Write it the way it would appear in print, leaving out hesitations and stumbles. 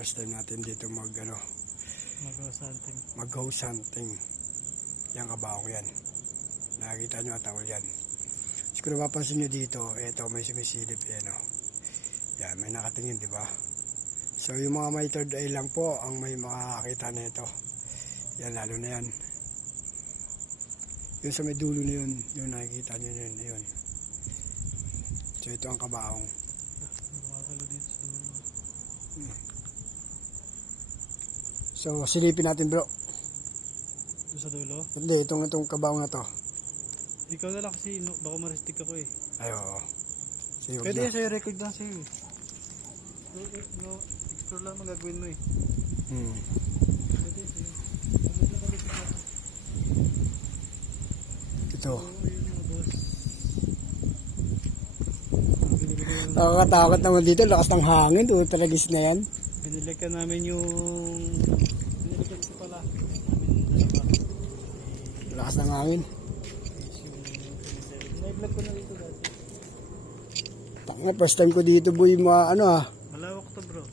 First time natin dito Mag-house hunting. mag-house hunting. Yan kabaong yan. Nakikita nyo atawal yan. So kung napapansin nyo dito, eto may sumisilip yan. Yan, may nakatingin, di ba? So yung mga may third eye lang po ang may makakakita na ito. Yan, lalo na yan. Yung sa may dulo na yun, yung nakikita nyo yun, yun. So ito ang kabaong. Makakalo dito sa dulo. So silipin natin bro. Doon sa dulo? Hindi, itong kabaong na to. Ikaw na lang kasi baka maristik ako eh. Ay, oo. So, Pwede yan sa'yo, record lang sa'yo. No, explore lang magagawin mo eh. Pwede sa'yo. Ito. Ayun mga boss. Nakakatakot naman dito. Lakas ng hangin. Talagis na yan. Binilikan namin yung... Binilikan ko pala. Lakas ng hangin. Nai-vlog ko na dito dati. Tanga, first time ko dito boy Malawak to bro.